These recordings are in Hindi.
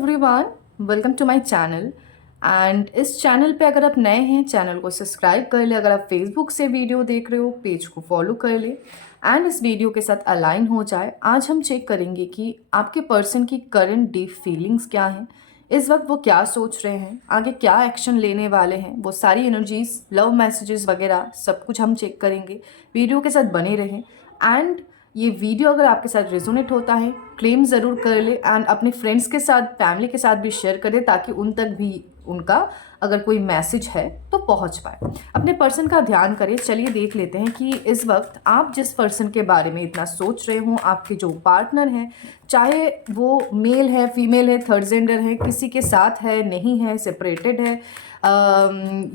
Everyone, welcome to my channel. And इस चैनल पे अगर आप नए हैं, चैनल को सब्सक्राइब कर ले। अगर आप फेसबुक से वीडियो देख रहे हो, पेज को फॉलो कर ले एंड इस वीडियो के साथ अलाइन हो जाए। आज हम चेक करेंगे कि आपके पर्सन की करंट डीप फीलिंग्स क्या हैं, इस वक्त वो क्या सोच रहे हैं, आगे क्या एक्शन लेने वाले हैं, वो सारी एनर्जीज, लव मैसेजेस वगैरह सब कुछ हम चेक करेंगे। वीडियो के साथ बने रहें। एंड ये वीडियो अगर आपके साथ रेजोनेट होता है, क्लेम ज़रूर कर ले एंड अपने फ्रेंड्स के साथ, फैमिली के साथ भी शेयर करें ताकि उन तक भी उनका अगर कोई मैसेज है तो पहुंच पाए। अपने पर्सन का ध्यान करें। चलिए देख लेते हैं कि इस वक्त आप जिस पर्सन के बारे में इतना सोच रहे हो, आपके जो पार्टनर हैं, चाहे वो मेल है, फीमेल है, थर्ड जेंडर है, किसी के साथ है, नहीं है, सेपरेटेड है,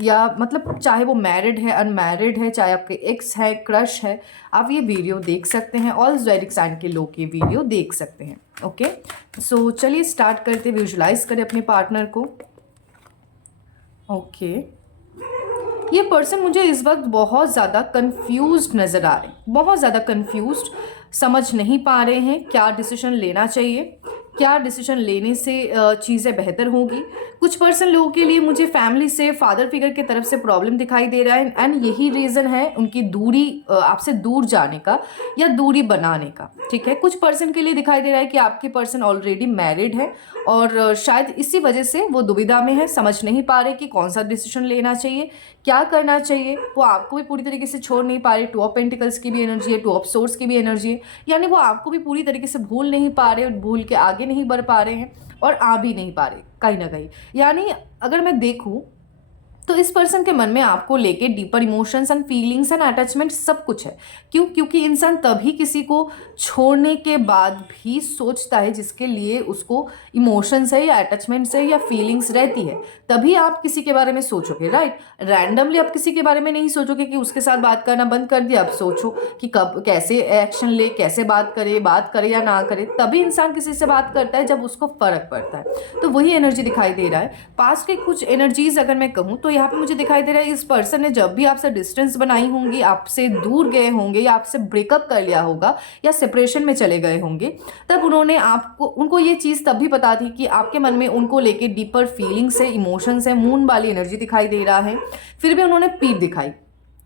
या मतलब चाहे वो मैरिड है, अनमैरिड है, चाहे आपके एक्स है, क्रश है, आप ये वीडियो देख सकते हैं। ऑल ज़ोडिएक साइन के लोग ये वीडियो देख सकते हैं। ओके, सो चलिए स्टार्ट करते, विजुलाइज करें अपने पार्टनर को। ओके, ये पर्सन मुझे इस वक्त बहुत ज़्यादा कंफ्यूज्ड नज़र आ रहे हैं, बहुत ज़्यादा कंफ्यूज्ड, समझ नहीं पा रहे हैं क्या डिसीजन लेना चाहिए, क्या डिसीजन लेने से चीज़ें बेहतर होगी। कुछ पर्सन लोगों के लिए मुझे फैमिली से, फादर फिगर की तरफ से प्रॉब्लम दिखाई दे रहा है एंड यही रीज़न है उनकी दूरी, आपसे दूर जाने का या दूरी बनाने का। ठीक है, कुछ पर्सन के लिए दिखाई दे रहा है कि आपके पर्सन ऑलरेडी मैरिड है और शायद इसी वजह से वो दुविधा में है, समझ नहीं पा रहे कि कौन सा डिसीजन लेना चाहिए, क्या करना चाहिए। वो आपको भी पूरी तरीके से छोड़ नहीं पा रहे। टू ऑफ पेंटिकल्स की भी एनर्जी है, टू ऑफ सोर्ड्स की भी एनर्जी है, यानी वो आपको भी पूरी तरीके से भूल नहीं पा रहे और भूल के आगे नहीं बढ़ पा रहे हैं और आ भी नहीं पा रहे कहीं ना कहीं। यानी अगर मैं देखूं तो इस पर्सन के मन में आपको लेके deeper emotions and feelings and attachment सब कुछ है। क्यों? क्योंकि इंसान तभी किसी को छोड़ने के बाद भी सोचता है जिसके लिए उसको इमोशंस है या अटैचमेंट्स है या फीलिंग्स रहती है, तभी आप किसी के बारे में सोचोगे, राइट। रैंडमली आप किसी के बारे में नहीं सोचोगे कि उसके साथ बात करना बंद कर दिया, आप सोचो कि कब कैसे एक्शन ले, कैसे बात करे या ना करे। तभी इंसान किसी से बात करता है जब उसको फर्क पड़ता है। तो वही एनर्जी दिखाई दे रहा है। पास्ट के कुछ एनर्जीज अगर मैं कहूँ तो यहाँ पे मुझे दिखाई दे रहा है इस पर्सन ने जब भी आपसे डिस्टेंस बनाई होंगी, आपसे दूर गए होंगे या आपसे ब्रेकअप कर लिया होगा या सेपरेशन में चले गए होंगे, तब उनको ये चीज़ तब भी पता थी कि आपके मन में उनको लेके डीपर फीलिंग्स है, इमोशंस है, मून वाली एनर्जी दिखाई दे रहा है। फिर भी उन्होंने पीठ दिखाई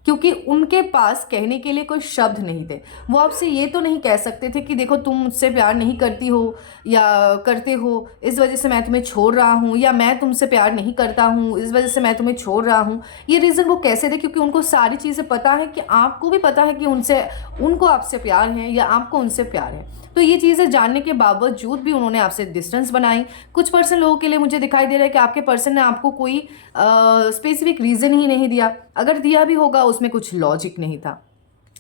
क्योंकि उनके पास कहने के लिए कोई शब्द नहीं थे। वो आपसे ये तो नहीं कह सकते थे कि देखो तुम मुझसे प्यार नहीं करती हो या करते हो, इस वजह से मैं तुम्हें छोड़ रहा हूँ, या मैं तुमसे प्यार नहीं करता हूँ, इस वजह से मैं तुम्हें छोड़ रहा हूँ। ये रीज़न वो कैसे थे? क्योंकि उनको सारी चीज़ें पता है कि आपको भी पता है कि उनको आपसे प्यार है या आपको उनसे प्यार है। तो ये चीज़ें जानने के बावजूद भी उन्होंने आपसे डिस्टेंस बनाई। कुछ पर्सन लोगों के लिए मुझे दिखाई दे रहा है कि आपके पर्सन ने आपको कोई स्पेसिफिक रीज़न ही नहीं दिया, अगर दिया भी होगा उसमें कुछ लॉजिक नहीं था।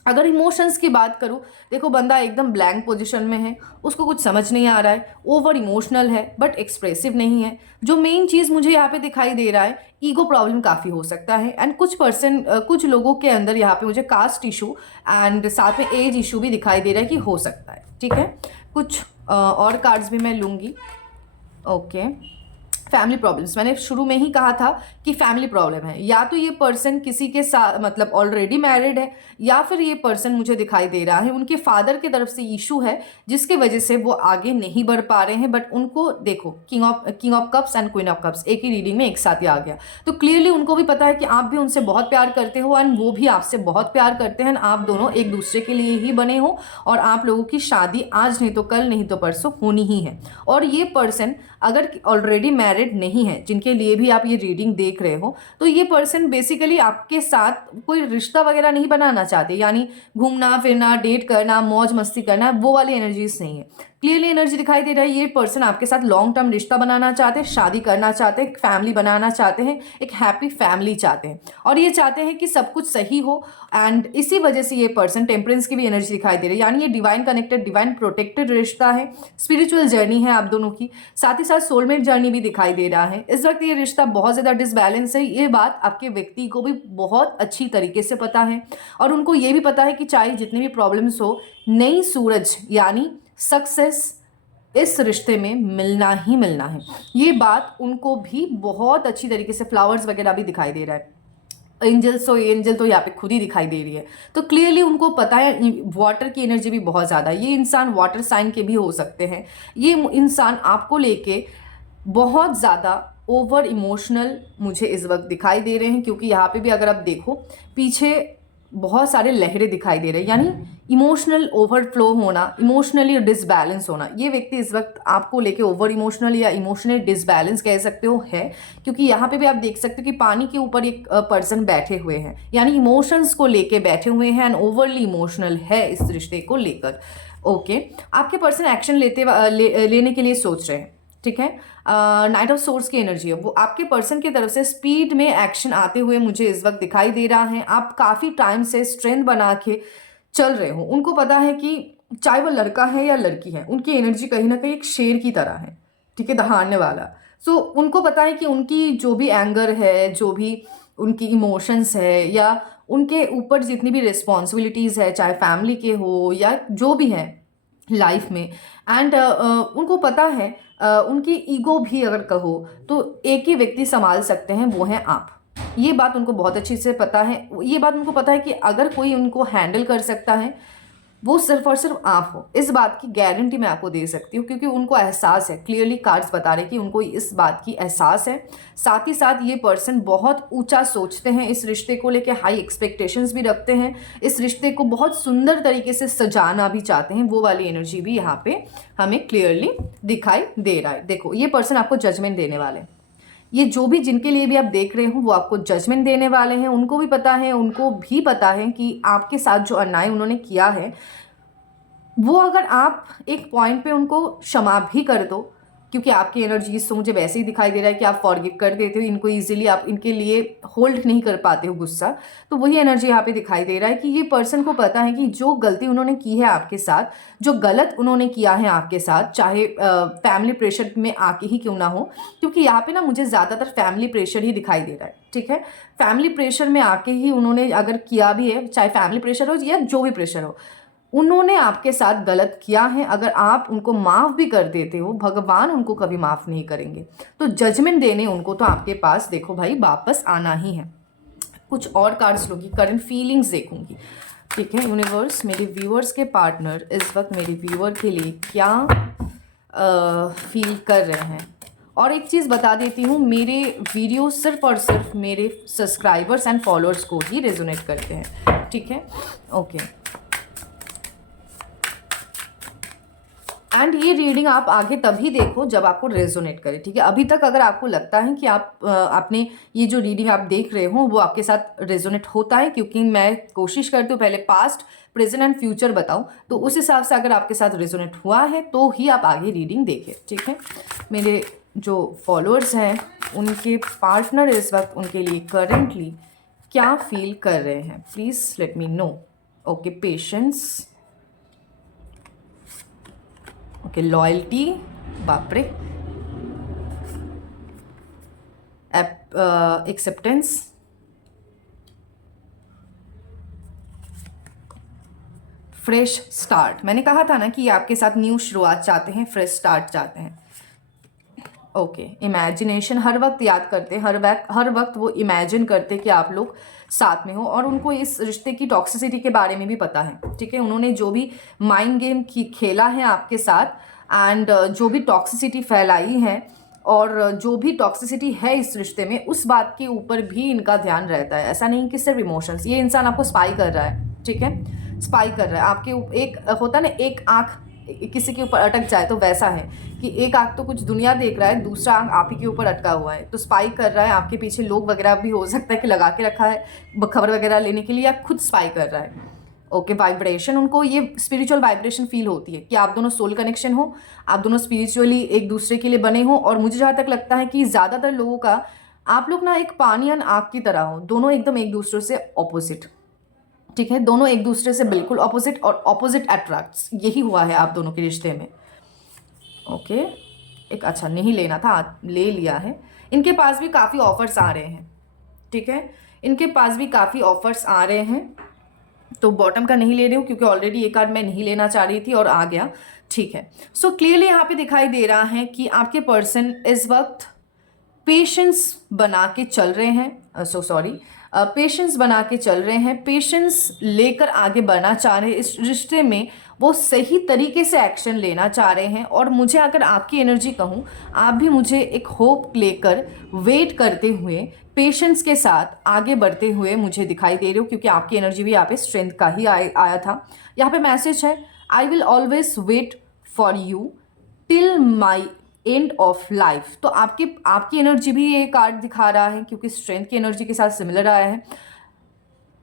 अगर इमोशंस की बात करूं, देखो बंदा एकदम ब्लैंक पोजीशन में है, उसको कुछ समझ नहीं आ रहा है, ओवर इमोशनल है बट एक्सप्रेसिव नहीं है। जो मेन चीज़ मुझे यहाँ पे दिखाई दे रहा है, ईगो प्रॉब्लम काफ़ी हो सकता है एंड कुछ लोगों के अंदर यहाँ पे मुझे कास्ट इशू एंड साथ में एज इशू भी दिखाई दे रहा है कि हो सकता है। ठीक है, कुछ और कार्ड्स भी मैं लूँगी। ओके, फैमिली प्रॉब्लम्स, मैंने शुरू में ही कहा था कि फैमिली प्रॉब्लम है। या तो ये पर्सन किसी के साथ मतलब ऑलरेडी मैरिड है, या फिर ये पर्सन मुझे दिखाई दे रहा है उनके फादर की तरफ से इशू है जिसके वजह से वो आगे नहीं बढ़ पा रहे हैं। बट उनको देखो, king of cups and queen of cups एक ही रीडिंग में एक साथ ही आ गया। तो क्लियरली उनको भी पता है कि आप भी उनसे बहुत प्यार करते हो एंड वो भी आपसे बहुत प्यार करते हैं। आप दोनों एक दूसरे के लिए ही बने हो और आप लोगों की शादी आज नहीं तो कल, नहीं तो परसों होनी ही है। और ये पर्सन अगर ऑलरेडी मैरिड नहीं है, जिनके लिए भी आप ये रीडिंग देख रहे हो, तो ये पर्सन बेसिकली आपके साथ कोई रिश्ता वगैरह नहीं बनाना चाहते, यानी घूमना फिरना, डेट करना, मौज मस्ती करना, वो वाली एनर्जीज नहीं है। क्लियरली एनर्जी दिखाई दे रहा है ये पर्सन आपके साथ लॉन्ग टर्म रिश्ता बनाना चाहते हैं, शादी करना चाहते हैं, फैमिली बनाना चाहते हैं, एक हैप्पी फैमिली चाहते हैं और ये चाहते हैं कि सब कुछ सही हो। एंड इसी वजह से ये पर्सन, टेम्परेंस की भी एनर्जी दिखाई दे रही है, यानी ये डिवाइन कनेक्टेड, डिवाइन प्रोटेक्टेड रिश्ता है, स्पिरिचुअल जर्नी है आप दोनों की, साथ ही साथ सोलमेट जर्नी भी दिखाई दे रहा है। इस वक्त ये रिश्ता बहुत ज़्यादा डिसबैलेंस है, ये बात आपके व्यक्ति को भी बहुत अच्छी तरीके से पता है और उनको ये भी पता है कि चाहे जितनी भी प्रॉब्लम्स हो, नई सूरज यानी सक्सेस इस रिश्ते में मिलना ही मिलना है। ये बात उनको भी बहुत अच्छी तरीके से, फ्लावर्स वगैरह भी दिखाई दे रहा है, एंजल तो यहाँ पे खुद ही दिखाई दे रही है। तो क्लियरली उनको पता है, वाटर की एनर्जी भी बहुत ज़्यादा है। ये इंसान वाटर साइन के भी हो सकते हैं। ये इंसान आपको लेके बहुत ज़्यादा ओवर इमोशनल मुझे इस वक्त दिखाई दे रहे हैं, क्योंकि यहाँ पे भी अगर आप देखो पीछे बहुत सारे लहरें दिखाई दे रहे हैं, यानी इमोशनल ओवरफ्लो होना, इमोशनली डिसबैलेंस होना। ये व्यक्ति इस वक्त आपको लेके ओवर इमोशनल या इमोशनली डिसबैलेंस कह सकते हो है, क्योंकि यहाँ पे भी आप देख सकते हो कि पानी के ऊपर एक पर्सन बैठे हुए हैं, यानी इमोशंस को लेके बैठे हुए हैं एंड ओवरली इमोशनल है इस रिश्ते को लेकर। ओके, आपके पर्सन एक्शन लेने के लिए सोच रहे हैं, ठीक है। नाइट ऑफ सोर्स की एनर्जी है, वो आपके पर्सन की तरफ से स्पीड में एक्शन आते हुए मुझे इस वक्त दिखाई दे रहा है। आप काफ़ी टाइम से स्ट्रेंथ बना के चल रहे हो। उनको पता है कि चाहे वो लड़का है या लड़की है, उनकी एनर्जी कहीं ना कहीं एक शेर की तरह है, ठीक है, दहाड़ने वाला। सो उनको पता है कि उनकी जो भी एंगर है, जो भी उनकी इमोशंस है, या उनके ऊपर जितनी भी रिस्पॉन्सिबिलिटीज़ है, चाहे फैमिली के हो या जो भी है लाइफ में, एंड उनको पता है उनकी ईगो भी अगर कहो तो एक ही व्यक्ति संभाल सकते हैं, वो हैं आप। ये बात उनको बहुत अच्छी से पता है। ये बात उनको पता है कि अगर कोई उनको हैंडल कर सकता है वो सिर्फ और सिर्फ आप हो। इस बात की गारंटी मैं आपको दे सकती हूँ, क्योंकि उनको एहसास है, क्लियरली कार्ड्स बता रहे कि उनको इस बात की एहसास है। साथ ही साथ ये पर्सन बहुत ऊंचा सोचते हैं, इस रिश्ते को लेके हाई एक्सपेक्टेशंस भी रखते हैं, इस रिश्ते को बहुत सुंदर तरीके से सजाना भी चाहते हैं। वो वाली एनर्जी भी यहाँ पे हमें क्लियरली दिखाई दे रहा है। देखो, ये पर्सन आपको जजमेंट देने वाले हैं। ये जो भी जिनके लिए भी आप देख रहे हो वो आपको जजमेंट देने वाले हैं। उनको भी पता है कि आपके साथ जो अन्याय उन्होंने किया है, वो अगर आप एक पॉइंट पे उनको क्षमा भी कर दो, क्योंकि आपकी एनर्जीज तो मुझे वैसे ही दिखाई दे रहा है कि आप फॉरगिव कर देते हो इनको ईजिली, आप इनके लिए होल्ड नहीं कर पाते हो गुस्सा। तो वही एनर्जी यहाँ पे दिखाई दे रहा है कि ये पर्सन को पता है कि जो गलती उन्होंने की है आपके साथ, जो गलत उन्होंने किया है आपके साथ, चाहे फैमिली प्रेशर में आके ही क्यों ना हो, क्योंकि यहाँ पे ना मुझे ज़्यादातर फैमिली प्रेशर ही दिखाई दे रहा है, ठीक है। फैमिली प्रेशर में आके ही उन्होंने अगर किया भी है, चाहे फैमिली प्रेशर हो या जो भी प्रेशर हो, उन्होंने आपके साथ गलत किया है। अगर आप उनको माफ़ भी कर देते हो, भगवान उनको कभी माफ़ नहीं करेंगे। तो जजमेंट देने उनको तो आपके पास देखो भाई वापस आना ही है। कुछ और कार्ड्स लूँगी, करंट फीलिंग्स देखूंगी, ठीक है। यूनिवर्स, मेरे व्यूअर्स के पार्टनर इस वक्त मेरे व्यूअर के लिए क्या फील कर रहे हैं। और एक चीज़ बता देती हूँ, मेरे वीडियो सिर्फ और सिर्फ मेरे सब्सक्राइबर्स एंड फॉलोअर्स को ही रेजोनेट करते हैं, ठीक है। ओके, एंड ये रीडिंग आप आगे तभी देखो जब आपको रेजोनेट करे, ठीक है। अभी तक अगर आपको लगता है कि आपने ये जो रीडिंग आप देख रहे हो वो आपके साथ रेजोनेट होता है, क्योंकि मैं कोशिश करती हूँ पहले पास्ट, प्रेजेंट एंड फ्यूचर बताऊँ, तो उस हिसाब से अगर आपके साथ रेजोनेट हुआ है तो ही आप आगे रीडिंग देखें, ठीक है। मेरे जो फॉलोअर्स हैं उनके पार्टनर इस वक्त उनके लिए करेंटली क्या फील कर रहे हैं, please let me know. Okay, patience, okay, loyalty, बाप रे, एक्सेप्टेंस, फ्रेश स्टार्ट। मैंने कहा था ना कि आपके साथ न्यू शुरुआत चाहते हैं, फ्रेश स्टार्ट चाहते हैं। ओके, इमेजिनेशन, हर वक्त याद करते हैं, हर वक्त वो इमेजिन करते कि आप लोग साथ में हो, और उनको इस रिश्ते की टॉक्सिसिटी के बारे में भी पता है, ठीक है। उन्होंने जो भी माइंड गेम खेला है आपके साथ, एंड जो भी टॉक्सिसिटी फैलाई है और जो भी टॉक्सिसिटी है इस रिश्ते में, उस बात के ऊपर भी इनका ध्यान रहता है। ऐसा नहीं कि सिर्फ इमोशंस, ये इंसान आपको स्पाई कर रहा है, ठीक है, स्पाई कर रहा है आपके। एक होता है ना, एक आँख किसी के ऊपर अटक जाए तो वैसा है कि एक आँख तो कुछ दुनिया देख रहा है, दूसरा आँख आप ही के ऊपर अटका हुआ है, तो स्पाई कर रहा है। आपके पीछे लोग वगैरह भी हो सकता है कि लगा के रखा है खबर वगैरह लेने के लिए, या खुद स्पाई कर रहा है। ओके, वाइब्रेशन, उनको ये स्पिरिचुअल वाइब्रेशन फील होती है कि आप दोनों सोल कनेक्शन हो, आप दोनों स्पिरिचुअली एक दूसरे के लिए बने हो। और मुझे जहाँ तक लगता है कि ज़्यादातर लोगों का आप लोग ना एक पानी और आग की तरह हो, दोनों एकदम एक दूसरे से ऑपोजिट, ठीक है, दोनों एक दूसरे से बिल्कुल ऑपोजिट, और ऑपोजिट अट्रैक्ट्स, यही हुआ है आप दोनों के रिश्ते में। ओके, एक अच्छा नहीं लेना था, ले लिया है। इनके पास भी काफ़ी ऑफर्स आ रहे हैं, ठीक है, इनके पास भी काफ़ी ऑफर्स आ रहे हैं। तो बॉटम का नहीं ले रही हूँ क्योंकि ऑलरेडी ये कार्ड मैं नहीं लेना चाह रही थी और आ गया, ठीक है। सो क्लियरली यहाँ पे दिखाई दे रहा है कि आपके पर्सन इस वक्त पेशेंस बना के चल रहे हैं, पेशेंस बना के चल रहे हैं, पेशेंस लेकर आगे बढ़ना चाह रहे हैं। इस रिश्ते में वो सही तरीके से एक्शन लेना चाह रहे हैं। और मुझे अगर आपकी एनर्जी कहूँ, आप भी मुझे एक होप लेकर वेट करते हुए पेशेंस के साथ आगे बढ़ते हुए मुझे दिखाई दे रहे हो, क्योंकि आपकी एनर्जी भी यहाँ पे स्ट्रेंथ का ही आया था। यहाँ पे मैसेज है, I will always wait for you till my end of life. तो आपकी एनर्जी भी ये कार्ड दिखा रहा है, क्योंकि स्ट्रेंथ की एनर्जी के साथ सिमिलर आया है।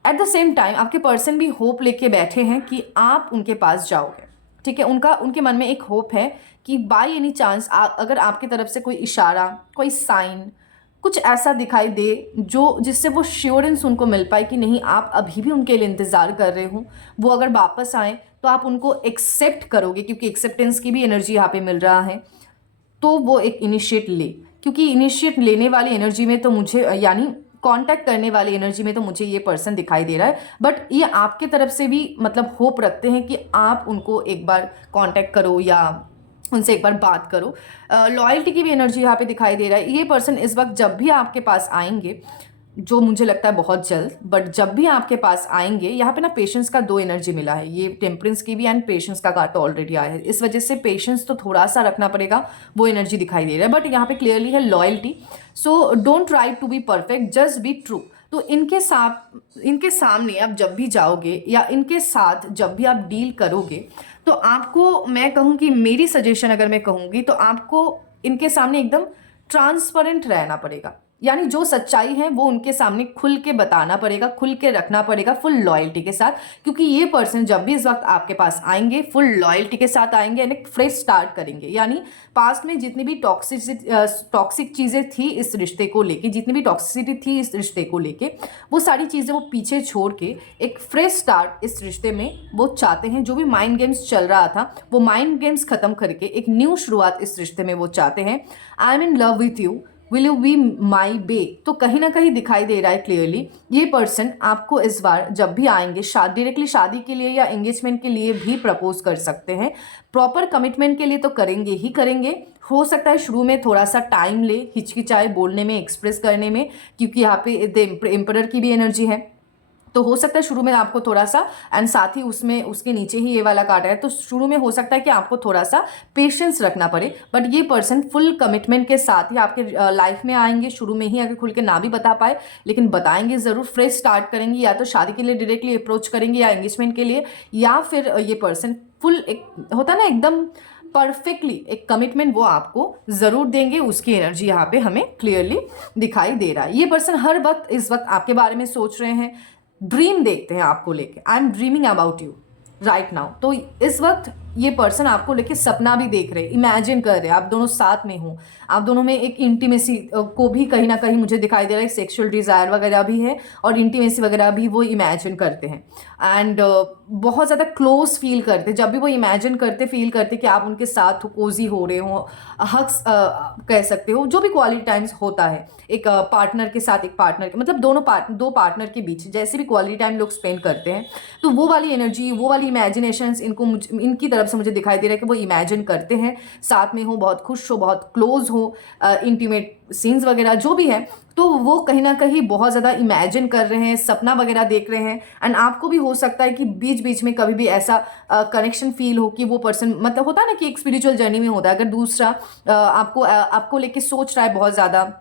एट द सेम टाइम आपके पर्सन भी होप लेके बैठे हैं कि आप उनके पास जाओगे, ठीक है। उनके मन में एक होप है कि बाय एनी चांस अगर आपकी तरफ से कोई इशारा, कोई साइन, कुछ ऐसा दिखाई दे जो जिससे वो श्योरेंस उनको मिल पाए कि नहीं, आप अभी भी उनके लिए इंतज़ार कर रहे हो, वो अगर वापस आए तो आप उनको एक्सेप्ट करोगे, क्योंकि एक्सेप्टेंस की भी एनर्जी यहाँ पे मिल रहा है। तो वो एक इनिशिएट ले, क्योंकि इनिशिएट लेने वाली एनर्जी में तो मुझे, यानी कांटेक्ट करने वाली एनर्जी में तो मुझे ये पर्सन दिखाई दे रहा है। बट ये आपके तरफ से भी मतलब होप रखते हैं कि आप उनको एक बार कांटेक्ट करो या उनसे एक बार बात करो। लॉयल्टी की भी एनर्जी यहाँ पे दिखाई दे रहा है। ये पर्सन इस वक्त जब भी आपके पास आएंगे, जो मुझे लगता है बहुत जल्द, बट जब भी आपके पास आएंगे, यहाँ पे ना पेशेंस का 2 एनर्जी मिला है, ये टेम्परेंस की भी एंड पेशेंस का कार्ड तो ऑलरेडी आया है, इस वजह से पेशेंस तो थोड़ा सा रखना पड़ेगा, वो एनर्जी दिखाई दे रहा है। बट यहाँ पे क्लियरली है loyalty. So don't try to be perfect, just be true. तो इनके सामने आप जब भी जाओगे या इनके साथ जब भी आप डील करोगे, तो आपको मैं कहूँ कि मेरी सजेशन अगर मैं कहूँगी तो आपको इनके सामने एकदम ट्रांसपेरेंट रहना पड़ेगा, यानी जो सच्चाई है वो उनके सामने खुल के बताना पड़ेगा, खुल के रखना पड़ेगा, फुल लॉयल्टी के साथ। क्योंकि ये पर्सन जब भी इस वक्त आपके पास आएंगे, फुल लॉयल्टी के साथ आएंगे एंड एक फ्रेश स्टार्ट करेंगे। यानी पास्ट में जितनी भी टॉक्सिक चीज़ें थी इस रिश्ते को लेके, जितनी भी टॉक्सिसिटी थी इस रिश्ते को लेके, वो सारी चीज़ें वो पीछे छोड़ के एक फ्रेश स्टार्ट इस रिश्ते में वो चाहते हैं। जो भी माइंड गेम्स चल रहा था वो माइंड गेम्स खत्म करके एक न्यू शुरुआत इस रिश्ते में वो चाहते हैं। I am in love with you, will you be my bae. तो कहीं ना कहीं दिखाई दे रहा है क्लियरली, ये पर्सन आपको इस बार जब भी आएंगे डायरेक्टली शादी के लिए या एंगेजमेंट के लिए भी प्रपोज कर सकते हैं। प्रॉपर कमिटमेंट के लिए तो करेंगे ही करेंगे। हो सकता है शुरू में थोड़ा सा टाइम ले, हिचकिचाए बोलने में, एक्सप्रेस करने में, क्योंकि यहाँ पे एम्परर की भी एनर्जी है। तो हो सकता है शुरू में आपको थोड़ा सा, एंड साथ ही उसमें उसके नीचे ही ये वाला कार्ड है, तो शुरू में हो सकता है कि आपको थोड़ा सा पेशेंस रखना पड़े। बट ये पर्सन फुल कमिटमेंट के साथ ही आपके लाइफ में आएंगे। शुरू में ही अगर खुल के ना भी बता पाए, लेकिन बताएंगे ज़रूर। फ्रेश स्टार्ट करेंगे, या तो शादी के लिए डायरेक्टली अप्रोच करेंगे या एंगेजमेंट के लिए, या फिर ये पर्सन फुल एक होता है ना एकदम परफेक्टली एक कमिटमेंट वो आपको ज़रूर देंगे। उसकी एनर्जी यहाँ पे हमें क्लियरली दिखाई दे रहा है। ये पर्सन हर वक्त इस वक्त आपके बारे में सोच रहे हैं, ड्रीम देखते हैं आपको लेके। I am dreaming about you right now. तो इस वक्त ये पर्सन आपको लेके सपना भी देख रहे, इमेजिन कर रहे, आप दोनों साथ में हो, आप दोनों में एक इंटीमेसी को भी कहीं ना कहीं मुझे दिखाई दे रहा है, सेक्सुअल डिज़ायर वगैरह भी है और इंटीमेसी वगैरह भी वो इमेजिन करते हैं। एंड बहुत ज़्यादा क्लोज फील करते, जब भी वो इमेजिन करते फील करते कि आप उनके साथ कोजी हो रहे हो, हक्स कह सकते हो, जो भी क्वालिटी टाइम्स होता है एक पार्टनर के साथ, एक पार्टनर के मतलब दो पार्टनर के बीच जैसे भी क्वालिटी टाइम लोग स्पेंड करते हैं, तो वो वाली एनर्जी, वो वाली इमेजिनेशंस इनकी तरफ से मुझे दिखाई दे रहा है कि वो इमेजिन करते हैं, साथ में हो, बहुत खुश हो, बहुत क्लोज हो, इंटीमेट सीन्स वगैरह जो भी है, तो वो कहीं ना कहीं बहुत ज़्यादा इमेजिन कर रहे हैं, सपना वगैरह देख रहे हैं। एंड आपको भी हो सकता है कि बीच बीच में कभी भी ऐसा कनेक्शन फील हो कि वो पर्सन, मतलब होता है ना कि एक स्पिरिचुअल जर्नी में होता है, अगर दूसरा आपको लेके सोच रहा है बहुत ज़्यादा,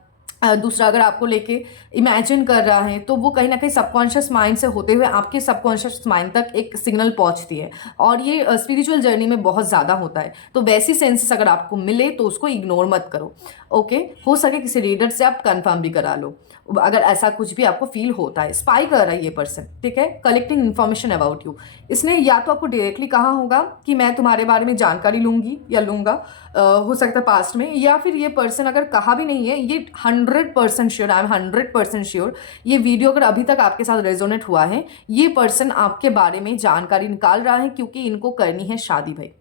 दूसरा अगर आपको लेके इमेजिन कर रहा है, तो वो कहीं ना कहीं सबकॉन्शियस माइंड से होते हुए आपके सबकॉन्शियस माइंड तक एक सिग्नल पहुंचती है, और ये स्पिरिचुअल जर्नी में बहुत ज़्यादा होता है। तो वैसी सेंसेस अगर आपको मिले तो उसको इग्नोर मत करो, ओके। हो सके किसी रीडर से आप कंफर्म भी करा लो अगर ऐसा कुछ भी आपको फील होता है। स्पाई कर रहा है ये पर्सन, ठीक है, कलेक्टिंग इन्फॉर्मेशन अबाउट यू। इसने या तो आपको डायरेक्टली कहा होगा कि मैं तुम्हारे बारे में जानकारी लूंगी या लूंगा, हो सकता है पास्ट में, या फिर ये पर्सन अगर कहा भी नहीं है, ये 100% श्योर, आई एम 100% श्योर, ये वीडियो अगर अभी तक आपके साथ रेजोनेट हुआ है, ये पर्सन आपके बारे में जानकारी निकाल रहा है, क्योंकि इनको करनी है शादी भाई,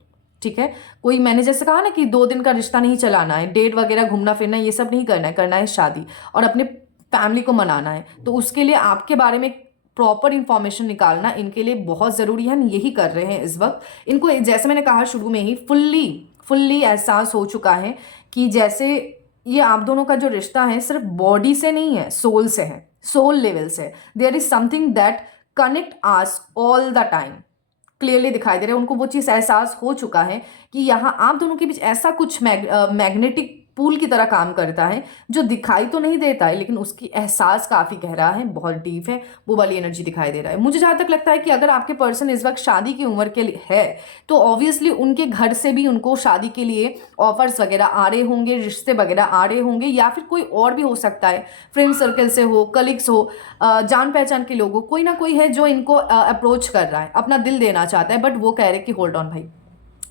ठीक है। कोई, मैंने जैसे कहा ना कि 2 दिन का रिश्ता नहीं चलाना है, डेट वगैरह घूमना फिरना ये सब नहीं करना है, करना है शादी और अपने फैमिली को मनाना है। तो उसके लिए आपके बारे में प्रॉपर इंफॉर्मेशन निकालना इनके लिए बहुत ज़रूरी है। हम यही कर रहे हैं इस वक्त। इनको जैसे मैंने कहा शुरू में ही फुल्ली एहसास हो चुका है कि जैसे ये आप दोनों का जो रिश्ता है सिर्फ बॉडी से नहीं है, सोल से है, सोल लेवल से। There is something that connect us all the time, clearly दिखाई दे रहा है, उनको वो चीज़ एहसास हो चुका है कि यहाँ आप दोनों के बीच ऐसा कुछ मैग्नेटिक पूल की तरह काम करता है जो दिखाई तो नहीं देता है, लेकिन उसकी एहसास काफ़ी गहरा है, बहुत डीप है, वो वाली एनर्जी दिखाई दे रहा है। मुझे जहाँ तक लगता है कि अगर आपके पर्सन इस वक्त शादी की उम्र के लिए है तो ऑब्वियसली उनके घर से भी उनको शादी के लिए ऑफर्स वगैरह आ रहे होंगे, रिश्ते वगैरह आ रहे होंगे, या फिर कोई और भी हो सकता है, फ्रेंड सर्कल से हो, कलीग्स हो, जान पहचान के लोग हो, कोई ना कोई है जो इनको अप्रोच कर रहा है, अपना दिल देना चाहता है, बट वो कह रहे कि होल्ड ऑन भाई,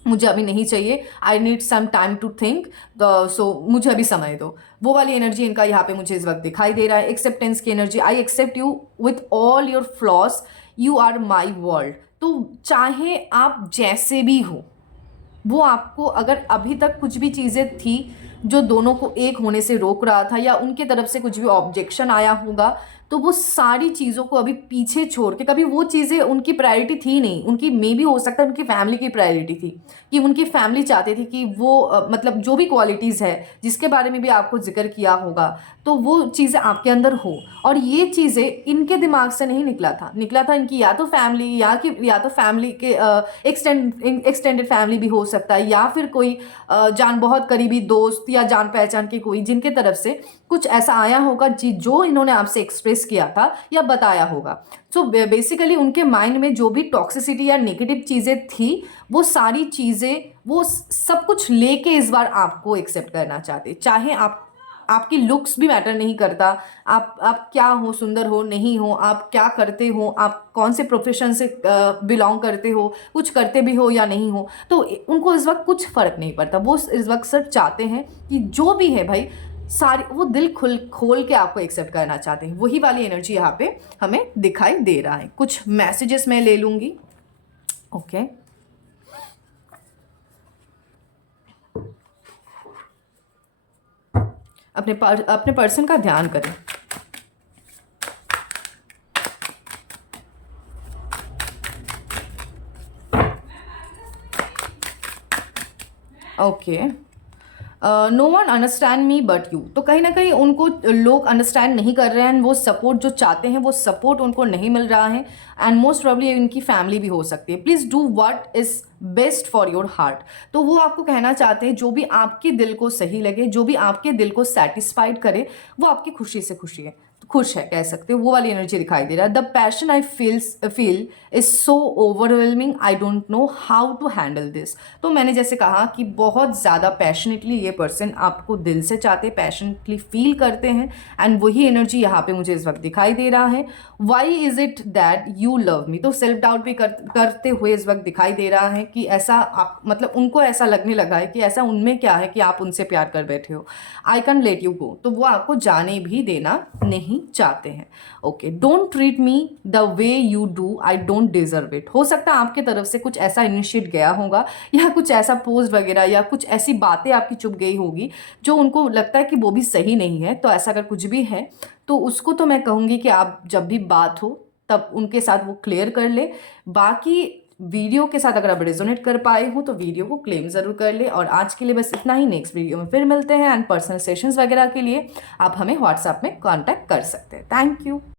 मुझे अभी नहीं चाहिए, I need some time to think, so मुझे अभी समय दो। वो वाली एनर्जी इनका यहाँ पे मुझे इस वक्त दिखाई दे रहा है। एक्सेप्टेंस की energy, I accept you with all your flaws, you are my world. तो चाहे आप जैसे भी हो, वो आपको अगर अभी तक कुछ भी चीज़ें थी जो दोनों को एक होने से रोक रहा था, या उनके तरफ से कुछ भी ऑब्जेक्शन आया होगा, तो वो सारी चीज़ों को अभी पीछे छोड़ के, कभी वो चीज़ें उनकी प्रायोरिटी थी नहीं, उनकी मे भी हो सकता है उनकी फैमिली की प्रायोरिटी थी, कि उनकी फैमिली चाहती थी कि वो मतलब जो भी क्वालिटीज़ है जिसके बारे में भी आपको जिक्र किया होगा, तो वो चीज़ें आपके अंदर हो। और ये चीज़ें इनके दिमाग से नहीं निकला था इनकी या तो फैमिली, या तो फैमिली के एक्सटेंडेड फैमिली भी हो सकता है, या फिर कोई बहुत करीबी दोस्त या जान पहचान की कोई, जिनके तरफ से कुछ ऐसा आया होगा जो इन्होंने आपसे एक्सप्रेस किया था या बताया होगा। सो बेसिकली उनके माइंड में जो भी टॉक्सिसिटी या नेगेटिव चीज़ें थी, वो सारी चीज़ें वो सब कुछ लेके इस बार आपको एक्सेप्ट करना चाहते। चाहे आपकी लुक्स भी मैटर नहीं करता, आप क्या हो, सुंदर हो नहीं हो, आप क्या करते हो, आप कौन से प्रोफेशन से बिलोंग करते हो, कुछ करते भी हो या नहीं हो, तो उनको इस वक्त कुछ फ़र्क नहीं पड़ता। वो इस वक्त सिर्फ चाहते हैं कि जो भी है भाई, सारी वो दिल खोल के आपको एक्सेप्ट करना चाहते हैं। वही वाली एनर्जी यहाँ पे हमें दिखाई दे रहा है। कुछ मैसेजेस मैं ले लूँगी। ओके, अपने पर्सन का ध्यान करें। Okay, no one understand me but you. तो कहीं ना कहीं उनको लोग अंडरस्टैंड नहीं कर रहे हैं, वो सपोर्ट जो चाहते हैं वो सपोर्ट उनको नहीं मिल रहा है, एंड मोस्ट प्रॉब्ली इनकी फैमिली भी हो सकती है। Please do what is best for your heart. तो वो आपको कहना चाहते हैं जो भी आपके दिल को सही लगे, जो भी आपके दिल को सेटिस्फाइड करे, वो आपकी खुशी से खुश है कह सकते हो। वो वाली एनर्जी दिखाई दे रहा है। The passion I feel is so overwhelming, I don't know how to handle this. तो मैंने जैसे कहा कि बहुत ज़्यादा पैशनेटली ये पर्सन आपको दिल से चाहते, पैशनेटली फील करते हैं, एंड वही एनर्जी यहाँ पे मुझे इस वक्त दिखाई दे रहा है। Why is it that you love me. तो सेल्फ डाउट भी करते हुए इस वक्त दिखाई दे रहा है कि ऐसा आप मतलब उनको ऐसा लगने लगा है कि ऐसा उनमें क्या है कि आप उनसे प्यार कर बैठे हो। I can let you go. तो वो आपको जाने भी देना नहीं चाहते हैं। Okay, don't treat me the way you do, I don't deserve it. हो सकता है आपके तरफ से कुछ ऐसा इनिशिएट गया होगा, या कुछ ऐसा पोस्ट वगैरह या कुछ ऐसी बातें आपकी चुप गई होगी जो उनको लगता है कि वो भी सही नहीं है। तो ऐसा अगर कुछ भी है तो उसको तो मैं कहूँगी कि आप जब भी बात हो तब उनके साथ वो क्लियर कर ले। बाकी वीडियो के साथ अगर आप रेजोनेट कर पाए हो तो वीडियो को क्लेम ज़रूर कर ले। और आज के लिए बस इतना ही। नेक्स्ट वीडियो में फिर मिलते हैं, एंड पर्सनल सेशंस वगैरह के लिए आप हमें व्हाट्सएप में कांटेक्ट कर सकते हैं। Thank you.